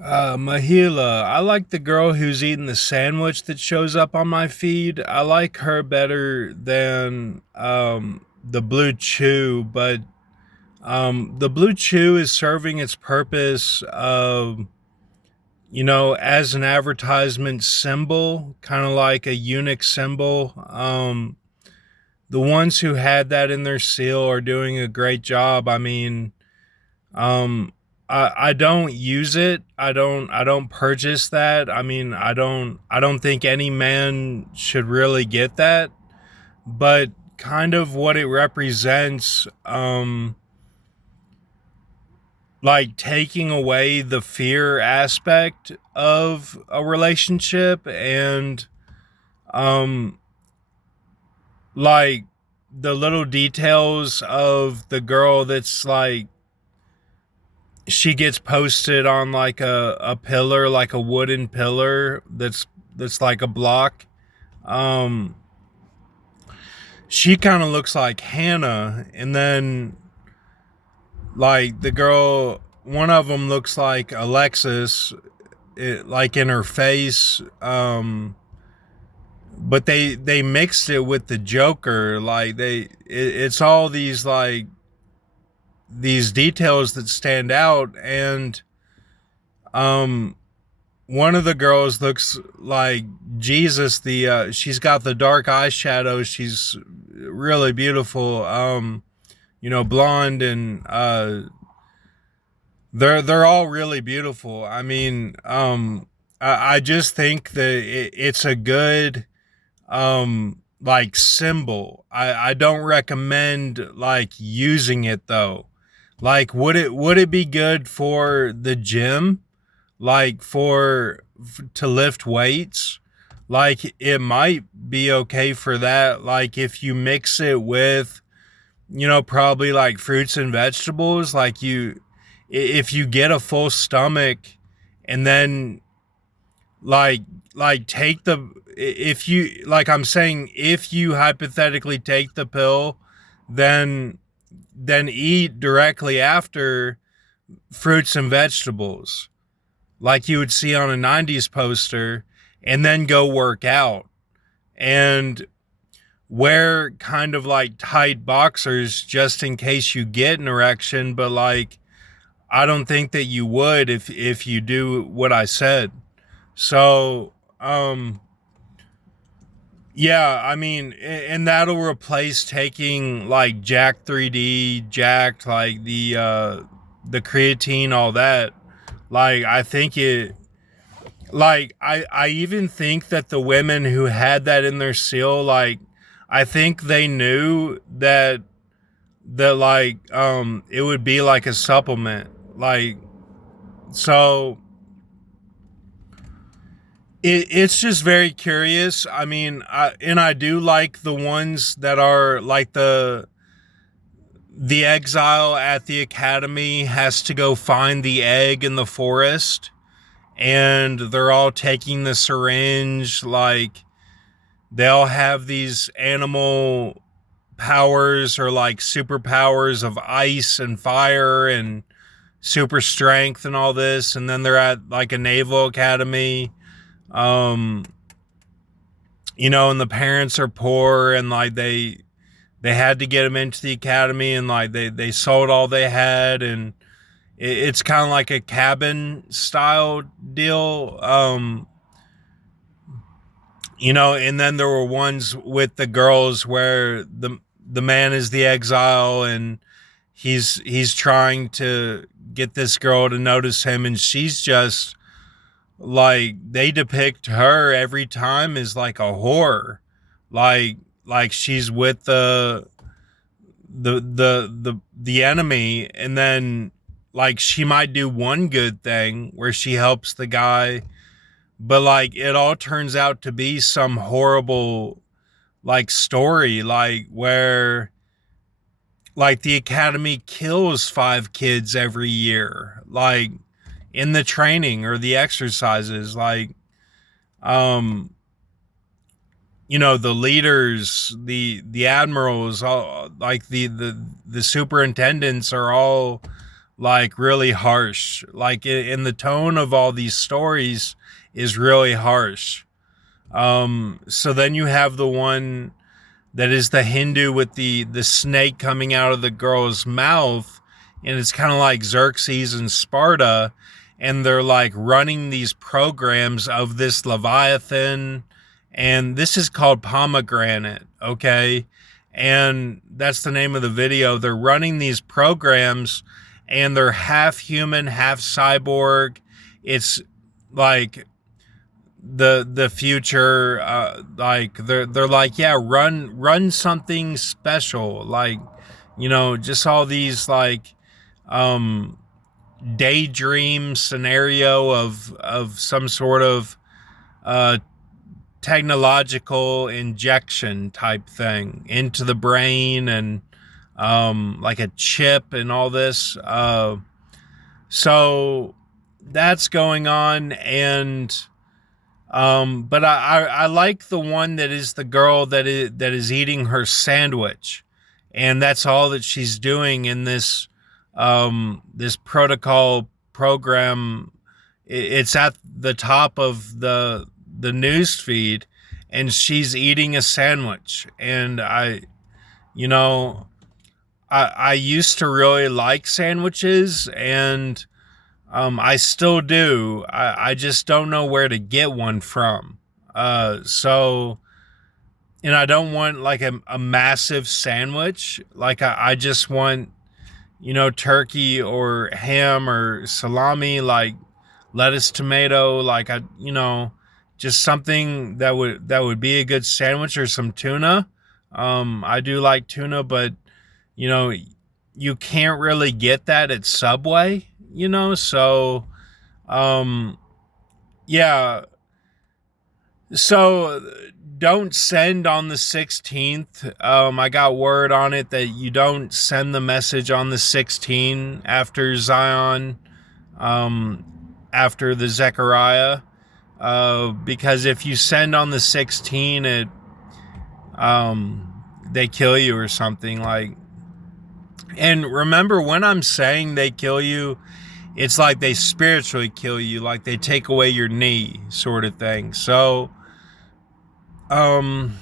Mahila, I like the girl who's eating the sandwich that shows up on my feed. I like her better than the blue chew, but the blue chew is serving its purpose of, as an advertisement symbol, kind of like a eunuch symbol. The ones who had that in their seal are doing a great job. I mean, um, I don't use it. I don't purchase that. I mean, I don't think any man should really get that, but kind of what it represents, like taking away the fear aspect of a relationship and um like the little details of the girl that's like she gets posted on like a pillar, like a wooden pillar that's like a block. Um, she kind of looks like Hannah, and then like the girl, one of them looks like Alexis, like in her face. But they mixed it with the Joker. Like it's all these like these details that stand out, and um one of the girls looks like Jesus. She's got the dark eyeshadow. She's really beautiful. Blonde, and they're all really beautiful. I mean, I just think that it's a good like symbol. I don't recommend like using it though. Like, would it be good for the gym? Like to lift weights, like it might be okay for that, like if you mix it with, probably like fruits and vegetables, like if you get a full stomach, and then like take the, if you, like I'm saying, if you hypothetically take the pill, then eat directly after fruits and vegetables like you would see on a 90s poster, and then go work out and wear kind of like tight boxers just in case you get an erection. But like, I don't think that you would if you do what I said. So, yeah, I mean, and that'll replace taking like Jack 3D, Jacked, like the creatine, all that. Like, I think it, like I even think that the women who had that in their seal, like I think they knew that like it would be like a supplement, like, so it's just very curious. I mean, I do like the ones that are like the exile at the academy has to go find the egg in the forest, and they're all taking the syringe, like they all have these animal powers or like superpowers of ice and fire and super strength and all this, and then they're at like a naval academy, um and the parents are poor, and like they had to get them into the academy, and like they sold all they had, and it's kind of like a cabin style deal. And then there were ones with the girls where the man is the exile, and he's trying to get this girl to notice him, and she's just like, they depict her every time as like a whore, like she's with the enemy, and then like she might do one good thing where she helps the guy, but like it all turns out to be some horrible like story, like where like the academy kills 5 kids every year, like in the training or the exercises, like um the leaders, the admirals, all like the superintendents are all like really harsh. Like in the tone of all these stories is really harsh. So then you have the one that is the Hindu with the snake coming out of the girl's mouth, and it's kind of like Xerxes and Sparta, and they're like running these programs of this Leviathan, and this is called Pomegranate, okay? And that's the name of the video. They're running these programs, and they're half human, half cyborg. It's like the future, like they're like, yeah, run something special, like, you know, just all these like um daydream scenario of some sort of uh technological injection type thing into the brain, and like a chip and all this, so that's going on. And but I like the one that is the girl that is eating her sandwich, and that's all that she's doing in this this protocol program. It's at the top of the news feed, and she's eating a sandwich. And you know, I used to really like sandwiches, and I still do. I just don't know where to get one from. So, and I don't want like a massive sandwich. Like I just want, you know, turkey or ham or salami, like lettuce, tomato, like you know, just something that would be a good sandwich, or some tuna. I do like tuna, but you know, you can't really get that at Subway, you know, so um yeah, so don't send on the 16th. I got word on it that you don't send the message on the 16th after Zion, um after the Zechariah, because if you send on the 16th, it they kill you or something, like. And remember, when I'm saying they kill you, it's like they spiritually kill you, like they take away your knee, sort of thing. So, um,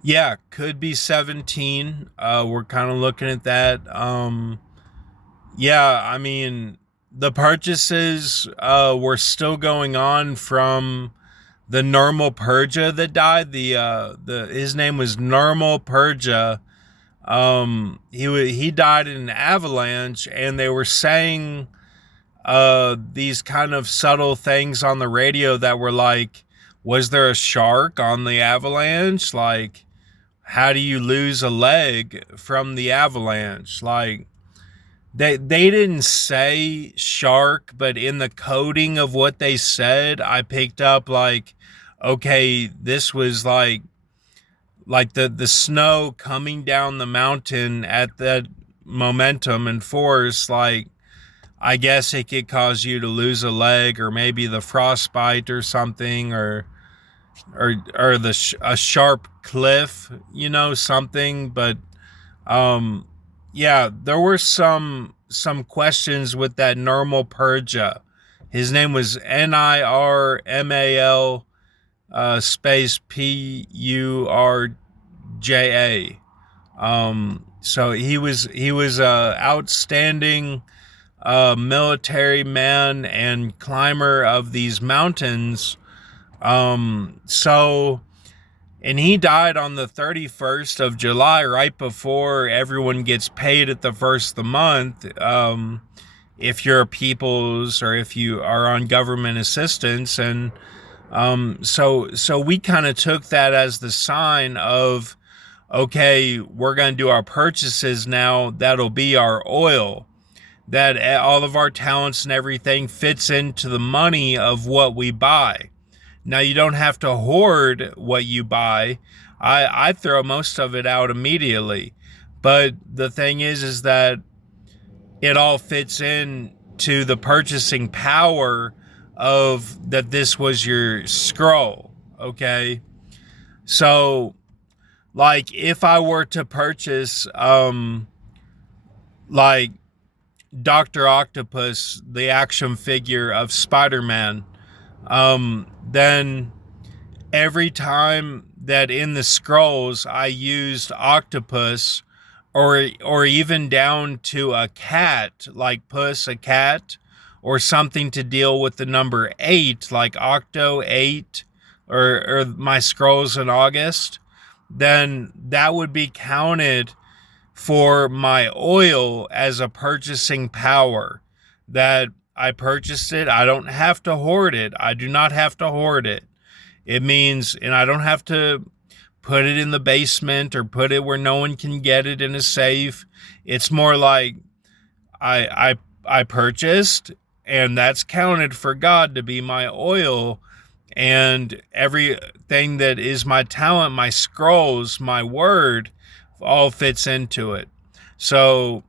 yeah, could be 17. We're kind of looking at that. Yeah, I mean, the purchases were still going on from the Normal Persia that died. The his name was Normal Persia. He died in an avalanche, and they were saying these kind of subtle things on the radio that were like, was there a shark on the avalanche? Like, how do you lose a leg from the avalanche? Like, they didn't say shark, but in the coding of what they said, I picked up like, okay, this was like the snow coming down the mountain at that momentum and force. Like, I guess it could cause you to lose a leg, or maybe the frostbite or something, or a sharp cliff, you know, something. But yeah, there were some questions with that Normal Perja. His name was Nirmal space Purja. So he was a outstanding military man and climber of these mountains. So, and he died on the 31st of July, right before everyone gets paid at the first of the month. If you're a people's, or if you are on government assistance. And so we kind of took that as the sign of, okay, we're going to do our purchases now. That'll be our oil. That all of our talents and everything fits into the money of what we buy. Now, you don't have to hoard what you buy. I throw most of it out immediately. But the thing is that it all fits in to the purchasing power of that this was your scroll, okay? So, like, if I were to purchase like Dr. Octopus, the action figure of Spider-Man, then every time that in the scrolls I used octopus, or even down to a cat, like puss, a cat, or something to deal with the number 8, like octo 8, or my scrolls in August, then that would be counted for my oil as a purchasing power. That I purchased it. I don't have to hoard it. I do not have to hoard it. It means, and I don't have to put it in the basement or put it where no one can get it in a safe. It's more like I purchased, and that's counted for God to be my oil, and everything that is my talent, my scrolls, my word, all fits into it. So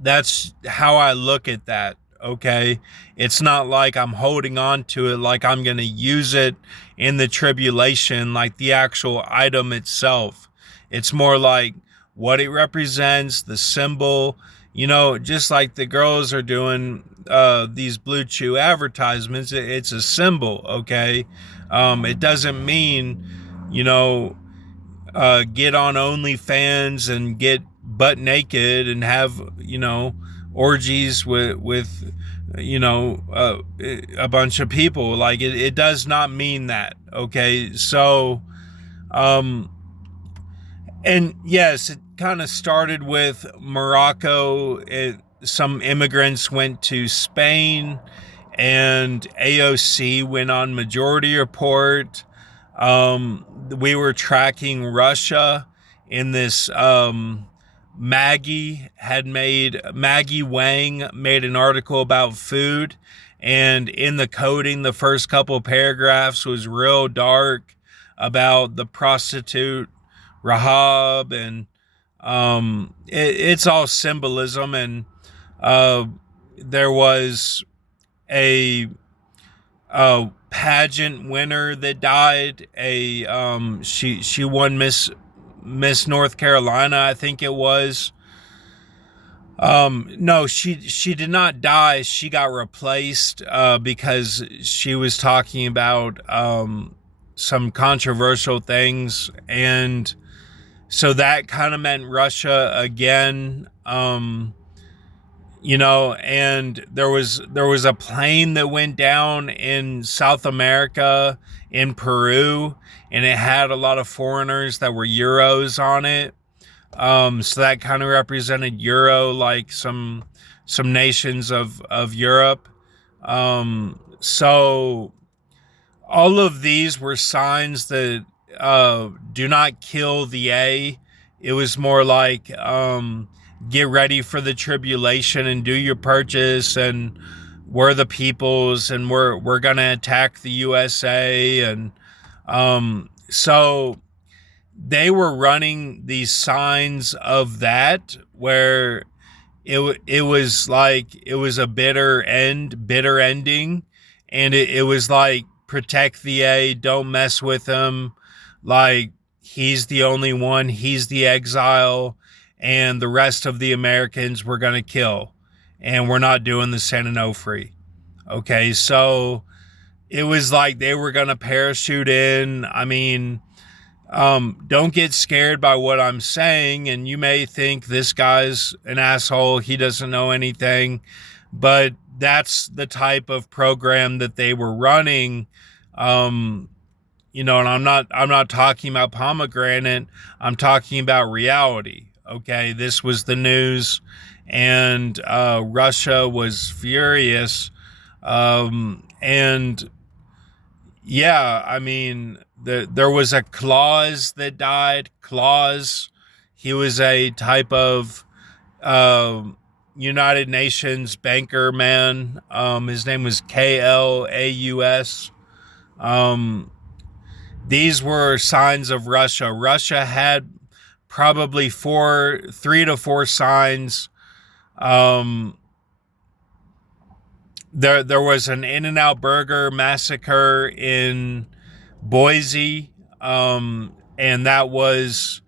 that's how I look at that. Okay. It's not like I'm holding on to it, like I'm going to use it in the tribulation, like the actual item itself. It's more like what it represents, the symbol, just like the girls are doing these Blue Chew advertisements. It's a symbol. Okay. It doesn't mean, you know, get on OnlyFans and get butt naked and have orgies with a bunch of people. Like it does not mean that. Okay, so and yes, it kind of started with Morocco. Some immigrants went to Spain, and AOC went on Majority Report. We were tracking Russia in this. Maggie Wang made an article about food, and in the coding, the first couple paragraphs was real dark about the prostitute Rahab, and it's all symbolism. And there was a pageant winner that died. She won Miss North Carolina, I think it was. No, she did not die. She got replaced because she was talking about some controversial things, and so that kind of meant Russia again. And there was a plane that went down in South America, in Peru, and it had a lot of foreigners that were Euros on it. So that kind of represented Euro, like some nations of Europe. So all of these were signs that do not kill the A. It was more like get ready for the tribulation and do your purchase, and we're the peoples, and we're gonna attack the USA. And so they were running these signs of that, where it was like it was a bitter ending, and it was like protect the A, don't mess with him, like he's the only one, he's the exile, and the rest of the Americans we're gonna kill, and we're not doing the CNNTue. Okay, so it was like they were gonna parachute in. I mean, don't get scared by what I'm saying, and you may think this guy's an asshole, he doesn't know anything, but that's the type of program that they were running. And I'm not talking about pomegranate, I'm talking about reality. Okay, this was the news, and Russia was furious. And yeah, I mean, there was a Claus that died. Claus, he was a type of United Nations banker man. His name was Klaus. These were signs of Russia. Russia had probably 3 to 4 signs. There was an In-N-Out Burger massacre in Boise, and that was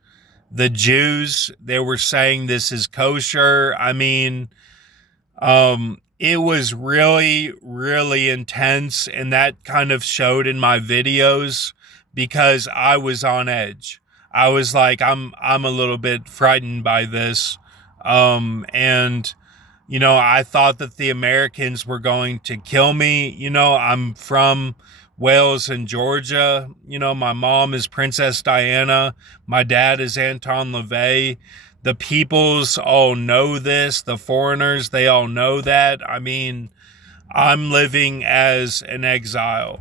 The Jews, they were saying this is kosher. I mean, it was really, really intense, and that kind of showed in my videos because I was on edge. I was like, I'm a little bit frightened by this. And I thought that the Americans were going to kill me. I'm from Wales and Georgia. My mom is Princess Diana. My dad is Anton LaVey. The peoples all know this. The foreigners, they all know that. I mean, I'm living as an exile.